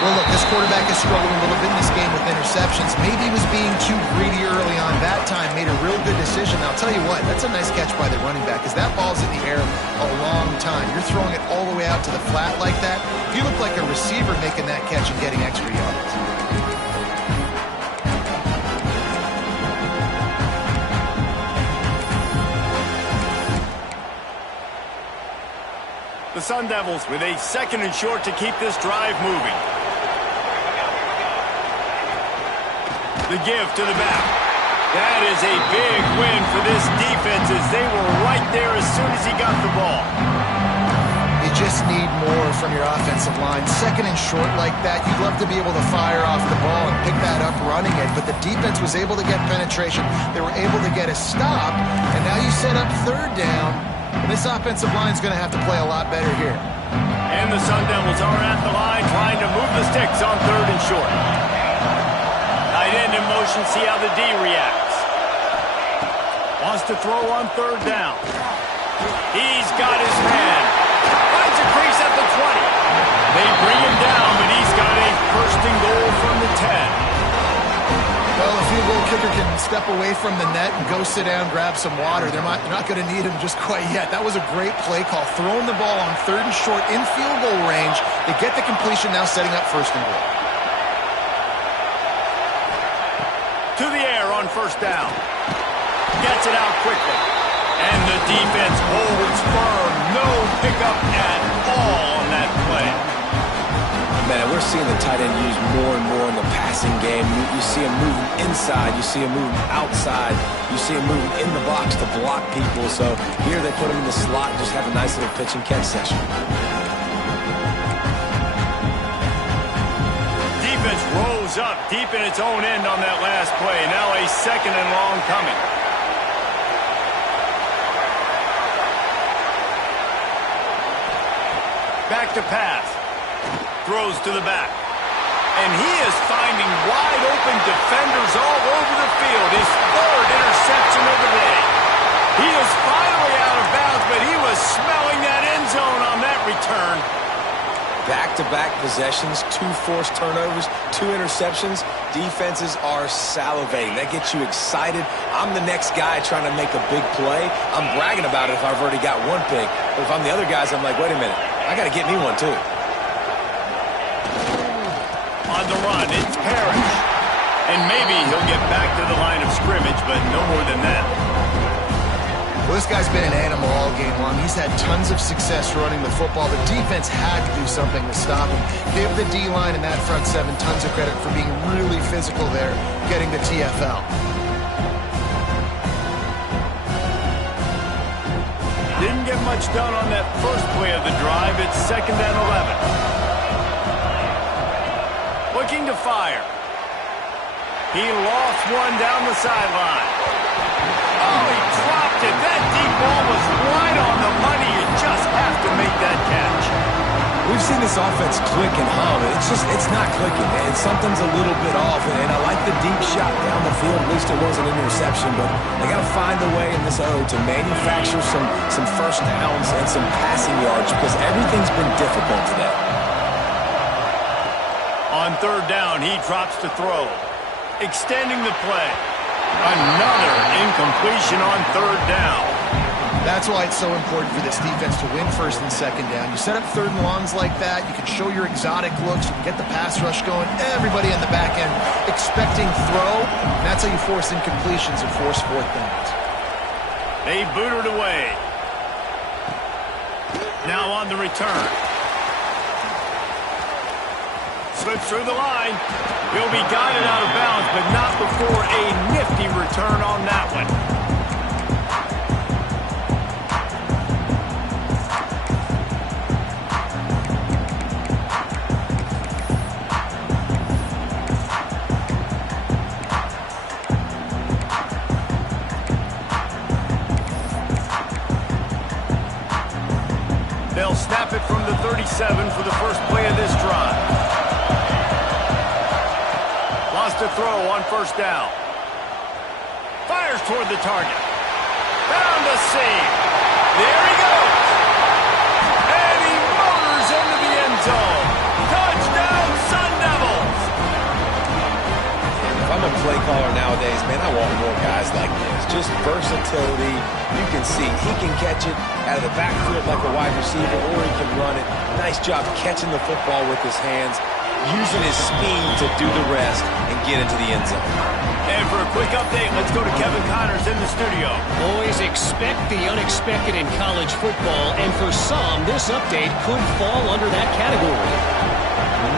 Well, look, this quarterback is struggling a little bit in this game with interceptions. Maybe he was being too greedy early on. That time made a real good decision. I'll tell you what, that's a nice catch by the running back, because that ball's in the air a long time. You're throwing it all the way out to the flat like that. You look like a receiver making that catch and getting extra yards. The Sun Devils with a 2nd and short to keep this drive moving. The give to the back. That is a big win for this defense, as they were right there as soon as he got the ball. You just need more from your offensive line. 2nd and short like that, you'd love to be able to fire off the ball and pick that up running it, but the defense was able to get penetration. They were able to get a stop, and now you set up 3rd down. This offensive line is going to have to play a lot better here. And the Sun Devils are at the line trying to move the sticks on 3rd and short. Tight end in motion, see how the D reacts. Wants to throw on 3rd down. He's got his man. Finds a crease at the 20. They bring him down, but he's got a 1st and goal from the 10. Well, a field goal kicker can step away from the net and go sit down, grab some water. They're not going to need him just quite yet. That was a great play call. Throwing the ball on 3rd and short in field goal range. They get the completion, now setting up 1st and goal. To the air on 1st down. Gets it out quickly. And the defense holds firm. No pickup at all on that play. Man, we're seeing the tight end used more and more in the passing game. You see him moving inside. You see him moving outside. You see him moving in the box to block people. So here they put him in the slot and just have a nice little pitch and catch session. Defense rose up deep in its own end on that last play. Now a 2nd and long coming. Back to pass. Throws to the back. And he is finding wide-open defenders all over the field. His third interception of the day. He is finally out of bounds, but he was smelling that end zone on that return. Back-to-back possessions, 2 forced turnovers, 2 interceptions. Defenses are salivating. That gets you excited. I'm the next guy trying to make a big play. I'm bragging about it if I've already got 1 pick. But if I'm the other guys, I'm like, wait a minute. I got to get me one, too. On the run, it's Parrish. And maybe he'll get back to the line of scrimmage, but no more than that. Well, this guy's been an animal all game long. He's had tons of success running the football. The defense had to do something to stop him. Give the D-line and that front 7 tons of credit for being really physical there, getting the TFL. Didn't get much done on that first play of the drive. It's 2nd and 11. Looking to fire. He lost one down the sideline. Oh, he dropped it. That deep ball was right on the money. You just have to make that catch. We've seen this offense click and hum. It's not clicking, man. Something's a little bit off, and I like the deep shot down the field. At least it wasn't an interception, but they got to find a way in this O to manufacture some first downs and some passing yards because everything's been difficult today. On 3rd down, he drops to throw. Extending the play. Another incompletion on 3rd down. That's why it's so important for this defense to win 1st and 2nd down. You set up 3rd and longs like that, you can show your exotic looks, you can get the pass rush going, everybody in the back end expecting throw, and that's how you force incompletions and force 4th downs. They booted away. Now on the return. Slips through the line. He'll be guided out of bounds, but not before a nifty return on that one. They'll snap it from the 37 for the first play of this drive. Wants to throw on 1st down. Fires toward the target. Found a seam. There he goes. And he motors into the end zone. Touchdown, Sun Devils. If I'm a play caller nowadays, man, I want more guys like this. Just versatility. You can see he can catch it out of the backfield like a wide receiver, or he can run it. Nice job catching the football with his hands, using his speed to do the rest and get into the end zone. And for a quick update, let's go to Kevin Connors in the studio. Boys, expect the unexpected in college football, and for some, this update could fall under that category.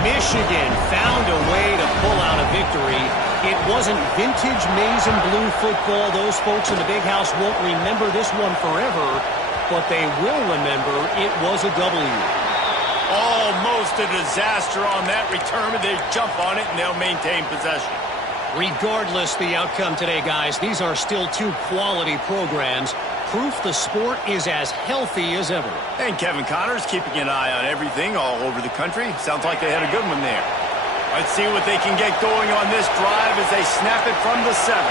Michigan found a way to pull out a victory. It wasn't vintage maize and blue football. Those folks in the big house won't remember this one forever, but they will remember it was a W. Almost a disaster on that return, but they jump on it and they'll maintain possession. Regardless the outcome today, guys, these are still 2 quality programs. Proof the sport is as healthy as ever. And Kevin Connors keeping an eye on everything all over the country. Sounds like they had a good one there. Let's see what they can get going on this drive as they snap it from the 7.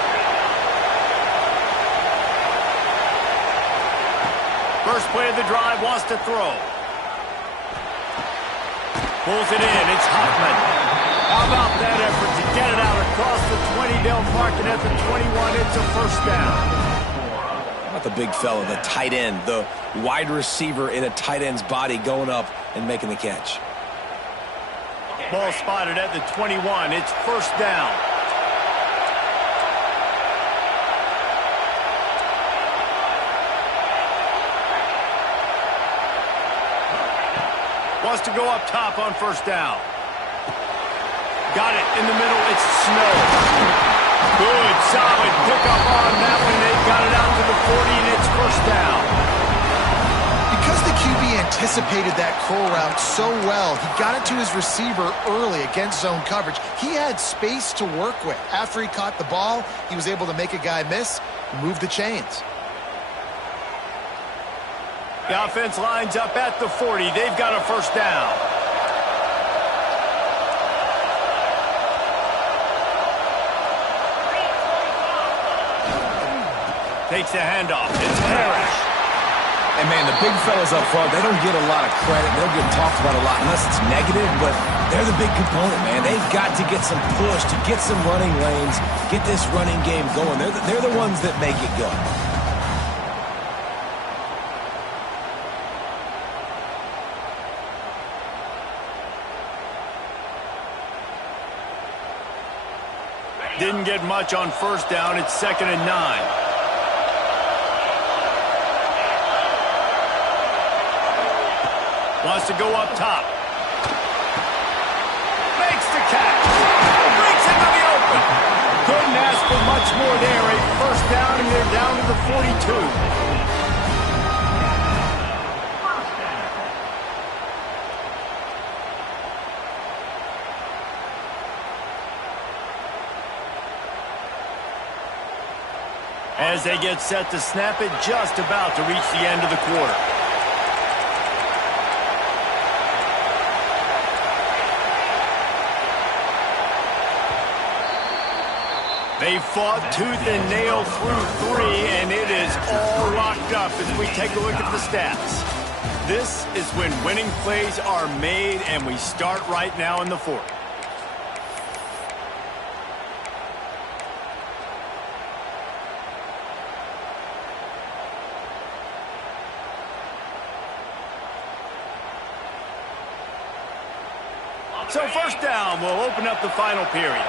First play of the drive, wants to throw. Pulls it in. It's Huffman. How about that effort to get it out across the 20? They'll mark it at the 21. It's a 1st down. How about the big fella, the tight end, the wide receiver in a tight end's body going up and making the catch? Ball spotted at the 21. It's 1st down. Wants to go up top on 1st down. Got it in the middle. It's Snow. Good, solid pickup on that one. They've got it out to the 40, and it's 1st down. Because the QB anticipated that curl route so well, he got it to his receiver early against zone coverage. He had space to work with. After he caught the ball, he was able to make a guy miss, move the chains. The offense lines up at the 40. They've got a 1st down. Takes the handoff. It's Parrish. And, man, the big fellas up front, they don't get a lot of credit. They don't get talked about a lot unless it's negative, but they're the big component, man. They've got to get some push, to get some running lanes, get this running game going. They're the ones that make it go. Didn't get much on first down. It's 2nd and 9. Wants to go up top. Makes the catch. Breaks into the open. Couldn't ask for much more there. A first down, and they're down to the 42. As they get set to snap it, just about to reach the end of the quarter. They fought tooth and nail through 3, and it is all locked up as we take a look at the stats. This is when winning plays are made, and we start right now in the 4th. So first down will open up the final period.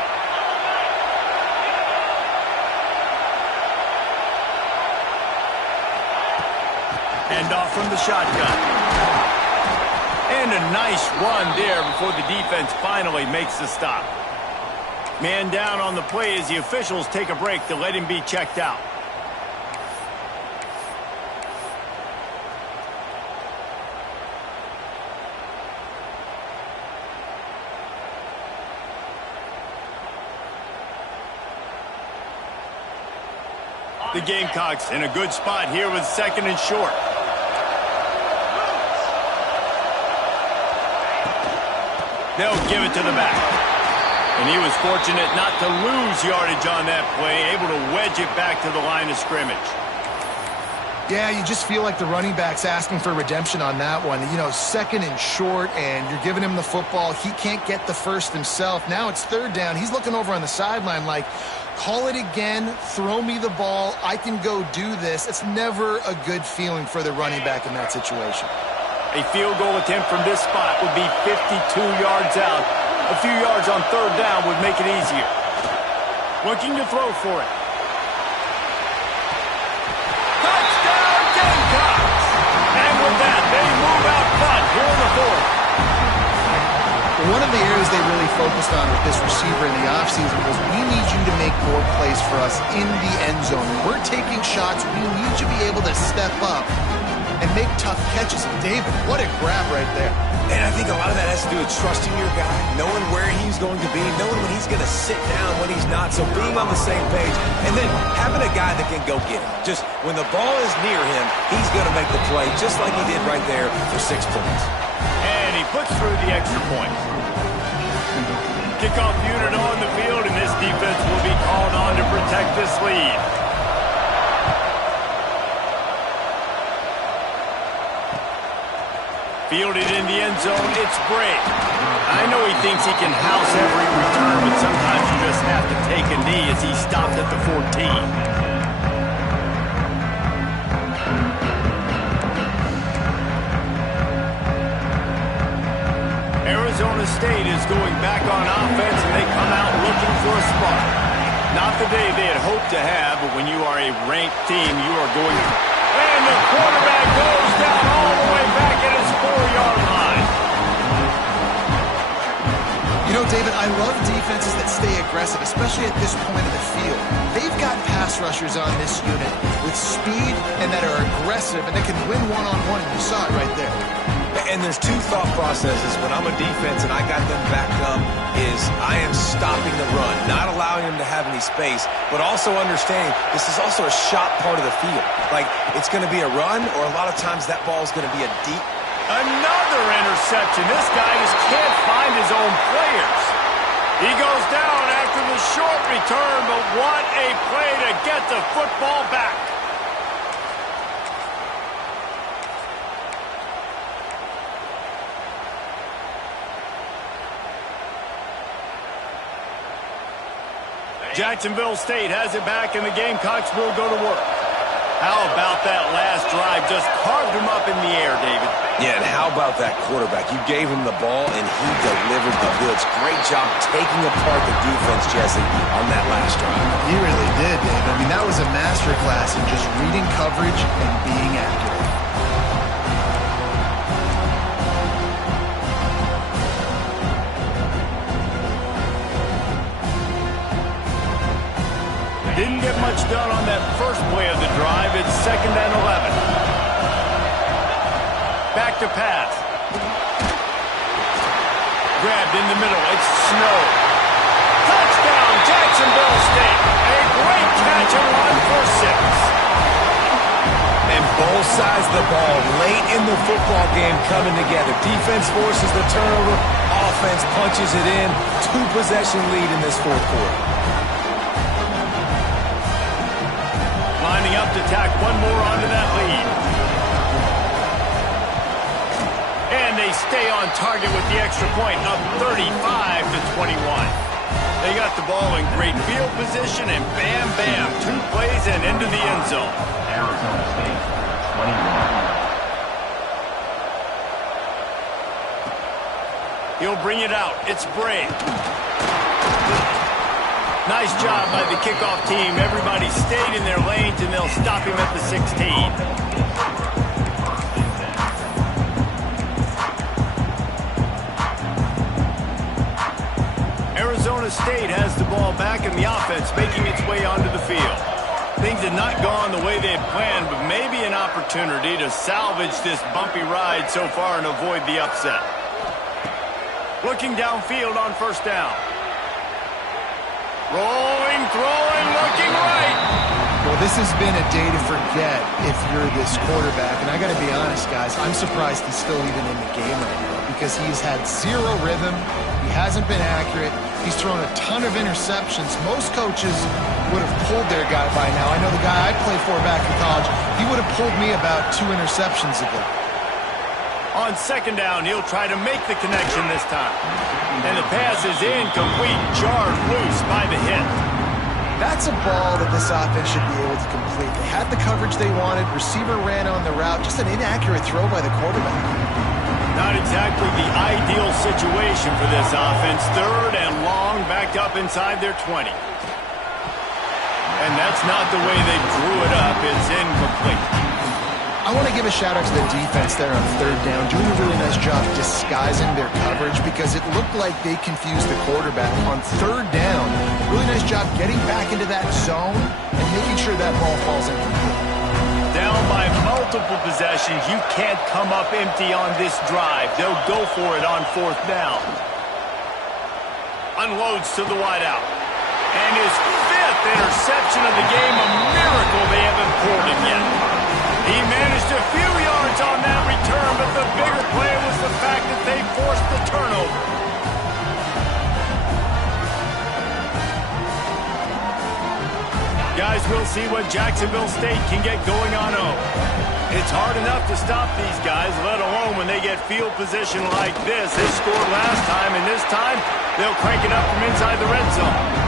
Handoff from the shotgun. And a nice run there before the defense finally makes the stop. Man down on the play as the officials take a break to let him be checked out. The Gamecocks in a good spot here with 2nd and short. They'll give it to the back. And he was fortunate not to lose yardage on that play, able to wedge it back to the line of scrimmage. Yeah, you just feel like the running back's asking for redemption on that one. You know, 2nd and short, and you're giving him the football. He can't get the first himself. Now it's 3rd down. He's looking over on the sideline like, call it again, throw me the ball, I can go do this. It's never a good feeling for the running back in that situation. A field goal attempt from this spot would be 52 yards out. A few yards on 3rd down would make it easier. Looking to throw for it. Touchdown, Gamecocks! And with that, they move out front here in the 4th. One of the areas they really focused on with this receiver in the offseason was we need you to make more plays for us in the end zone. When we're taking shots, we need you to be able to step up and make tough catches. And David, what a grab right there. And I think a lot of that has to do with trusting your guy, knowing where he's going to be, knowing when he's going to sit down, when he's not, so being on the same page, and then having a guy that can go get it. Just when the ball is near him, he's going to make the play, just like he did right there for 6 points. And he puts through the extra point. Kickoff unit on the field, and this defense will be called on to protect this lead. Fielded in the end zone, it's Bray. I know he thinks he can house every return, but sometimes you just have to take a knee as he stopped at the 14. Arizona State is going back on offense, and they come out looking for a spot. Not the day they had hoped to have, but when you are a ranked team, you are going to... And the quarterback goes down all the way back at his 4-yard line. You know, David, I love defenses that stay aggressive, especially at this point of the field. They've got pass rushers on this unit with speed and that are aggressive and that can win one-on-one, and you saw it right there. And there's 2 thought processes when I'm a defense and I got them backed up is I am stopping the run, not allowing them to have any space, but also understanding this is also a shot part of the field. Like, it's going to be a run, or a lot of times that ball is going to be a deep. Another interception. This guy just can't find his own players. He goes down after the short return, but what a play to get the football back. Jacksonville State has it back, and the Gamecocks will go to work. How about that last drive? Just carved him up in the air, David. Yeah, and how about that quarterback? You gave him the ball, and he delivered the goods. Great job taking apart the defense, Jesse, on that last drive. He really did, Dave. I mean, that was a masterclass in just reading coverage and being accurate. Didn't get much done on that first play of the drive. It's 2nd and 11. Back to pass. Grabbed in the middle. It's Snow. Touchdown, Jacksonville State. A great catch and run for 6. And both sides of the ball late in the football game coming together. Defense forces the turnover. Offense punches it in. 2-possession lead in this fourth quarter. Lining up to tack one more onto that lead. And they stay on target with the extra point, up 35-21. They got the ball in great field position, and bam, bam, 2 plays and into the end zone. Arizona State, 21. He'll bring it out. It's Bray. Nice job by the kickoff team. Everybody stayed in their lanes, and they'll stop him at the 16. Arizona State has the ball back, and the offense making its way onto the field. Things had not gone the way they had planned, but maybe an opportunity to salvage this bumpy ride so far and avoid the upset. Looking downfield on 1st down. Rolling, throwing, looking right. Well, this has been a day to forget if you're this quarterback. And I got to be honest, guys, I'm surprised he's still even in the game right now because he's had 0 rhythm. He hasn't been accurate. He's thrown a ton of interceptions. Most coaches would have pulled their guy by now. I know the guy I played for back in college, he would have pulled me about 2 interceptions ago. On 2nd down, he'll try to make the connection this time. And the pass is incomplete, jarred loose by the hit. That's a ball that this offense should be able to complete. They had the coverage they wanted. Receiver ran on the route. Just an inaccurate throw by the quarterback. Not exactly the ideal situation for this offense. 3rd and long, backed up inside their 20. And that's not the way they drew it up. It's incomplete. I want to give a shout-out to the defense there on 3rd down, doing a really nice job disguising their coverage because it looked like they confused the quarterback. On 3rd down, really nice job getting back into that zone and making sure that ball falls incomplete. Down by multiple possessions, you can't come up empty on this drive. They'll go for it on 4th down. Unloads to the wideout. And his 5th interception of the game, a miracle they haven't pulled him yet. He managed a few yards on that return, but the bigger play was the fact that they forced the turnover. Guys, we'll see what Jacksonville State can get going on home. It's hard enough to stop these guys, let alone when they get field position like this. They scored last time, and this time they'll crank it up from inside the red zone.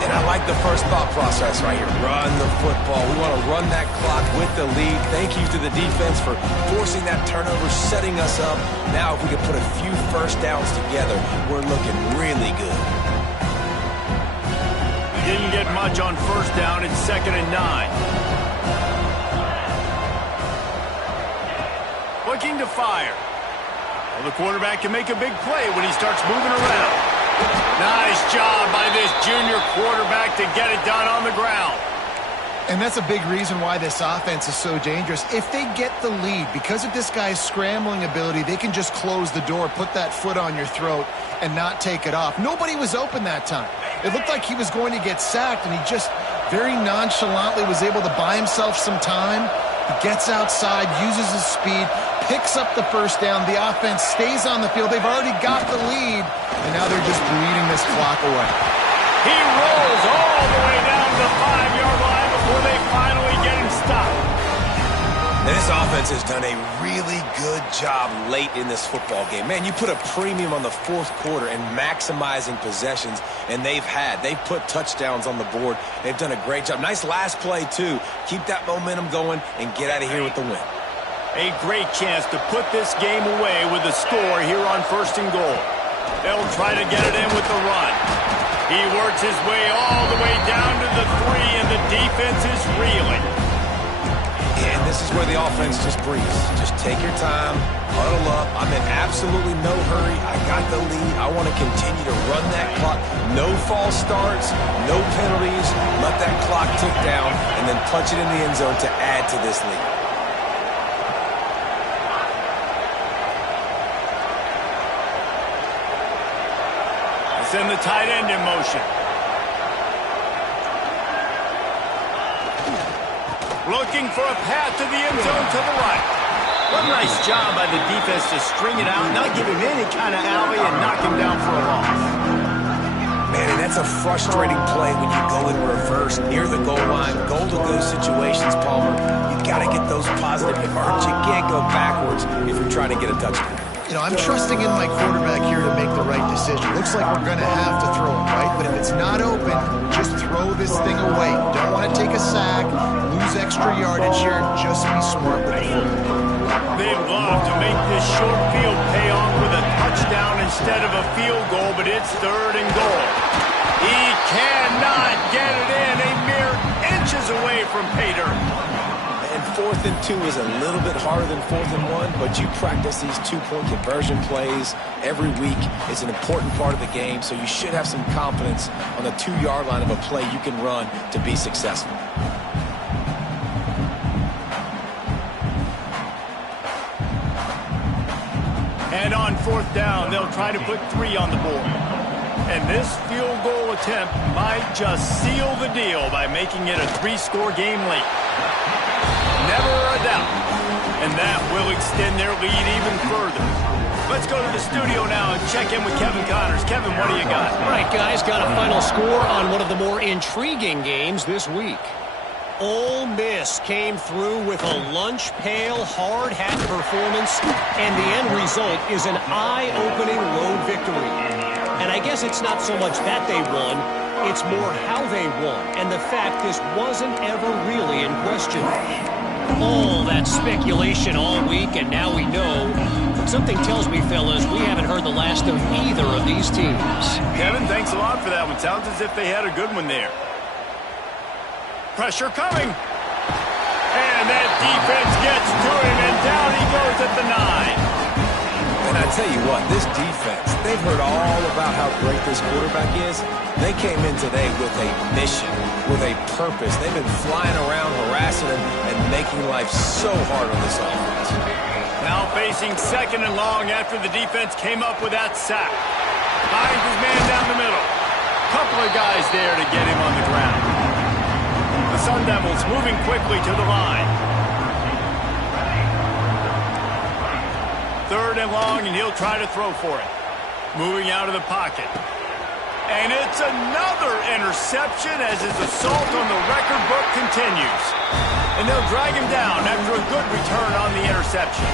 And I like the first thought process right here. Run the football. We want to run that clock with the lead. Thank you to the defense for forcing that turnover, setting us up. Now if we can put a few 1st downs together, we're looking really good. Didn't get much on 1st down. It's 2nd and 9. Looking to fire. Well, the quarterback can make a big play when he starts moving around. Nice job by this junior quarterback to get it done on the ground. And that's a big reason why this offense is so dangerous. If they get the lead, because of this guy's scrambling ability, they can just close the door, put that foot on your throat, and not take it off. Nobody was open that time. It looked like he was going to get sacked, and he just very nonchalantly was able to buy himself some time. He gets outside, uses his speed, picks up the 1st down. The offense stays on the field. They've already got the lead, and now they're just bleeding this clock away. He rolls all the way down to the 5-yard line before they finally get him stopped. And this offense has done a really good job late in this football game. Man, you put a premium on the fourth quarter and maximizing possessions, and they've put touchdowns on the board. They've done a great job. Nice last play, too. Keep that momentum going and get out of here with the win. A great chance to put this game away with a score here on 1st and goal. They'll try to get it in with the run. He works his way all the way down to the 3, and the defense is reeling. And this is where the offense just breathes. Just take your time, huddle up. I'm in absolutely no hurry. I got the lead. I want to continue to run that clock. No false starts, no penalties. Let that clock tick down, and then punch it in the end zone to add to this lead. Send the tight end in motion. Looking for a path to the end zone to the right. What a nice job by the defense to string it out, not give him any kind of alley, and knock him down for a loss. Man, and that's a frustrating play when you go in reverse near the goal line. Goal-to-go situations, Palmer. You got to get those positive yards. You can't go backwards if you're trying to get a touchdown. You know, I'm trusting in my quarterback here to make the right decision. Looks like we're going to have to throw it, right? But if it's not open, just throw this thing away. Don't want to take a sack, lose extra yardage here. Just be smart with the football. They'd love to make this short field pay off with a touchdown instead of a field goal, but it's 3rd and goal. He cannot get it in, a mere inches away from pay dirt. And 4th and 2 is a little bit harder than 4th and 1, but you practice these 2-point conversion plays every week. It's an important part of the game, so you should have some confidence on the 2-yard line of a play you can run to be successful. And on 4th down, they'll try to put 3 on the board. And this field goal attempt might just seal the deal by making it a 3-score game late. Never a doubt. And that will extend their lead even further. Let's go to the studio now and check in with Kevin Connors. Kevin, what do you got? All right, guys, got a final score on one of the more intriguing games this week. Ole Miss came through with a lunch pail, hard hat performance, and the end result is an eye-opening road victory. And I guess it's not so much that they won, it's more how they won, and the fact this wasn't ever really in question. All that speculation all week, and now we know. Something tells me, fellas, we haven't heard the last of either of these teams. Kevin, thanks a lot for that one. Sounds as if they had a good one there. Pressure coming. And that defense gets to him, and down he goes at the 9. And I tell you what, this defense, they've heard all about how great this quarterback is. They came in today with a mission, with a purpose. They've been flying around, harassing him, and making life so hard on this offense. Now facing 2nd and long after the defense came up with that sack. Finds his man down the middle. Couple of guys there to get him on the ground. The Sun Devils moving quickly to the line. 3rd and long, and he'll try to throw for it. Moving out of the pocket. And it's another interception as his assault on the record book continues. And they'll drag him down after a good return on the interception.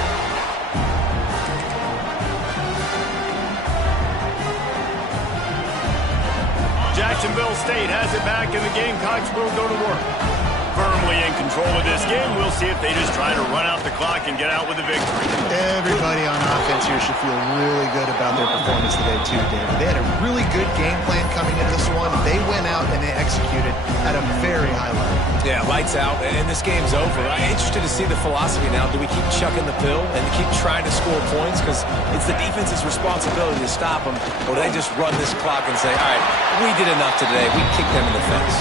Jacksonville State has it back, and the Gamecocks will go to work. Firmly in control of this game. We'll see if they just try to run out the clock and get out with a victory. Everybody on offense here should feel really good about their performance today, too, David. They had a really good game plan coming into this one. They went out and they executed at a very high level. Yeah, lights out, and this game's over. I'm interested to see the philosophy now. Do we keep chucking the pill and keep trying to score points? Because it's the defense's responsibility to stop them. Or do they just run this clock and say, all right, we did enough today. We kicked them in the face.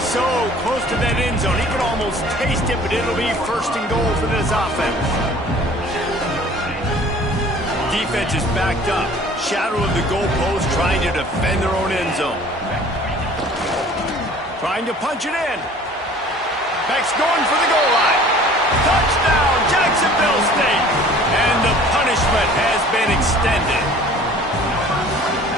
So close to that end zone. He can almost taste it, but it'll be 1st and goal for this offense. Defense is backed up. Shadow of the goalpost trying to defend their own end zone. Trying to punch it in. Beck's going for the goal line. Touchdown, Jacksonville State. And the punishment has been extended.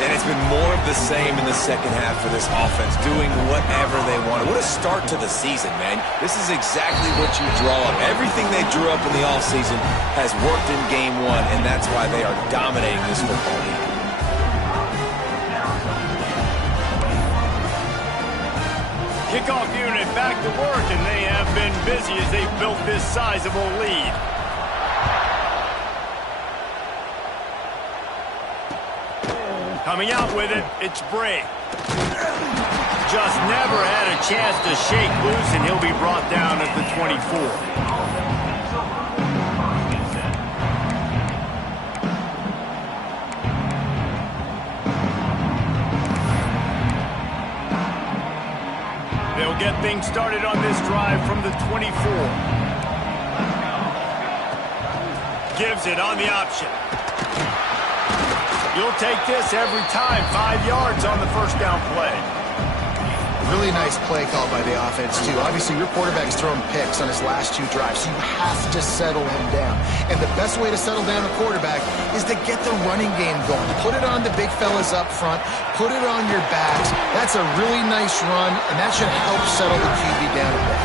And it's been more of the same in the second half for this offense, doing whatever they want. What a start to the season, man. This is exactly what you draw up. Everything they drew up in the offseason has worked in game one, and that's why they are dominating this football league. Kickoff unit back to work, and they have been busy as they've built this sizable lead. Coming out with it, it's Bray. Just never had a chance to shake loose, and he'll be brought down at the 24. They'll get things started on this drive from the 24. Gives it on the option. You'll take this every time. 5 yards on the first down play. Really nice play call by the offense, too. Obviously, your quarterback's thrown picks on his last 2 drives, so you have to settle him down. And the best way to settle down a quarterback is to get the running game going. Put it on the big fellas up front. Put it on your backs. That's a really nice run, and that should help settle the QB down a bit.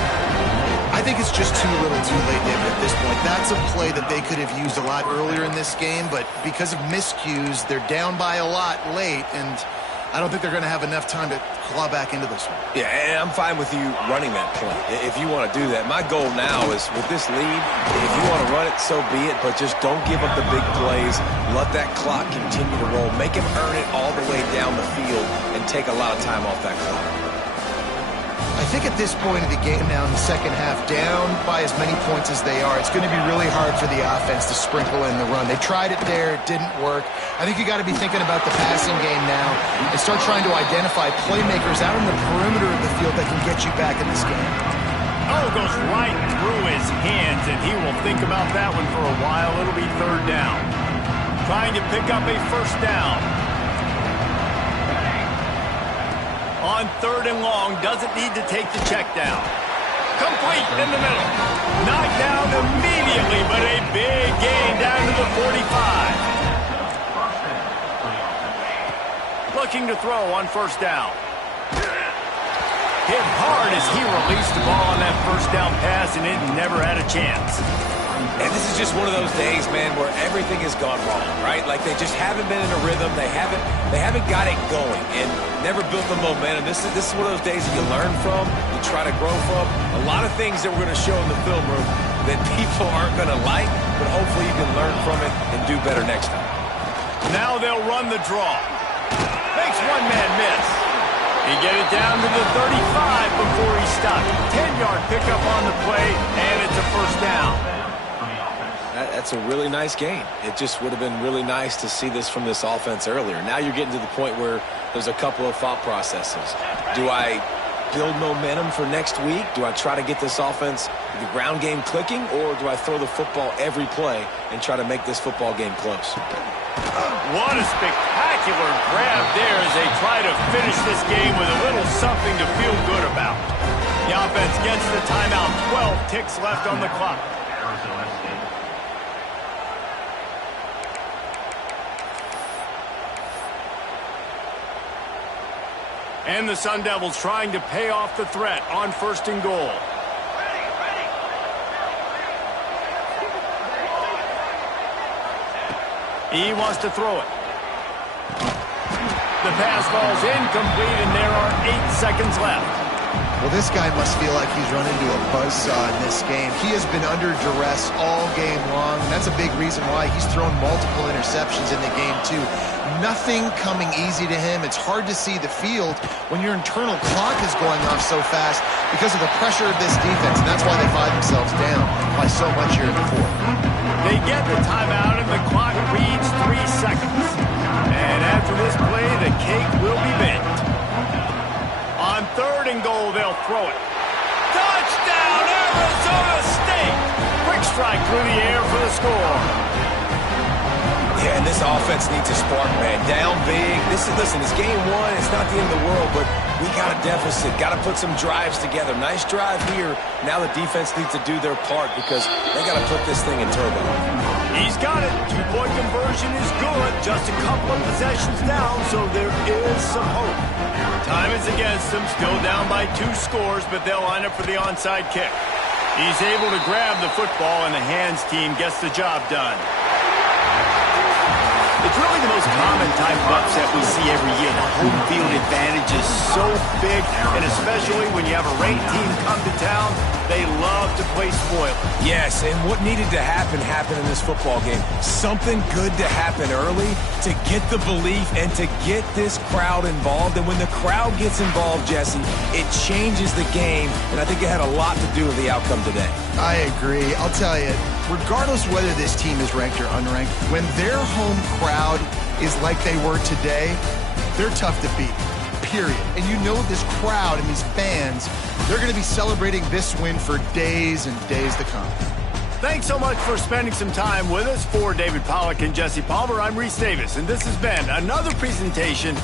I think it's just too little too late, David, at this point. That's a play that they could have used a lot earlier in this game, but because of miscues, they're down by a lot late, and I don't think they're going to have enough time to claw back into this one. Yeah, and I'm fine with you running that play if you want to do that. My goal now is with this lead, if you want to run it, so be it, but just don't give up the big plays. Let that clock continue to roll. Make him earn it all the way down the field and take a lot of time off that clock. I think at this point of the game now in the second half, down by as many points as they are, it's going to be really hard for the offense to sprinkle in the run. They tried it there. It didn't work. I think you got to be thinking about the passing game now and start trying to identify playmakers out in the perimeter of the field that can get you back in this game. Oh, goes right through his hands, and he will think about that one for a while. It'll be third down. Trying to pick up a first down. On third and long, doesn't need to take the check down. Complete in the middle. Knocked down immediately, but a big gain down to the 45. Looking to throw on first down. Hit hard as he released the ball on that first down pass, and it never had a chance. And this is just one of those days, man, where everything has gone wrong, right? Like they just haven't been in a rhythm. They haven't got it going and never built the momentum. This is one of those days that you learn from, you try to grow from. A lot of things that we're going to show in the film room that people aren't going to like, but hopefully you can learn from it and do better next time. Now they'll run the draw. Makes one man miss. He get it down to the 35 before he stopped. 10-yard pickup on the play, and it's a first down. That's a really nice game. It just would have been really nice to see this from this offense earlier. Now you're getting to the point where there's a couple of thought processes. Do I build momentum for next week? Do I try to get this offense, the ground game clicking, or do I throw the football every play and try to make this football game close? What a spectacular grab there as they try to finish this game with a little something to feel good about. The offense gets the timeout. 12 ticks left on the clock. And the Sun Devils trying to pay off the threat on first and goal. He wants to throw it. The pass falls incomplete, and there are 8 seconds left. Well, this guy must feel like he's run into a buzzsaw in this game. He has been under duress all game long, and that's a big reason why he's thrown multiple interceptions in the game, too. Nothing coming easy to him. It's hard to see the field when your internal clock is going off so fast because of the pressure of this defense, and that's why they find themselves down by so much here in the fourth. They get the timeout, and the clock reads 3 seconds. And after this play, the cake will be baked. On third and goal, they'll throw it. Touchdown, Arizona State! Quick strike through the air for the score. Yeah, and this offense needs a spark, man. Down big. Listen, it's game one. It's not the end of the world, but we got a deficit. Got to put some drives together. Nice drive here. Now the defense needs to do their part because they got to put this thing in turbo. He's got it. Two-point conversion is good. Just a couple of possessions down, so there is some hope. Time is against them. Still down by 2 scores, but they'll line up for the onside kick. He's able to grab the football, and the hands team gets the job done. It's really the most common type of upset we see every year. The home field advantage is so big, and especially when you have a ranked team come to town, they love to play spoiler. Yes, and what needed to happen happened in this football game. Something good to happen early to get the belief and to get this crowd involved. And when the crowd gets involved, Jesse, it changes the game, and I think it had a lot to do with the outcome today. I agree. I'll tell you, regardless whether this team is ranked or unranked, when their home crowd is like they were today, they're tough to beat, period. And you know this crowd and these fans, they're going to be celebrating this win for days and days to come. Thanks so much for spending some time with us. For David Pollack and Jesse Palmer, I'm Reese Davis, and this has been another presentation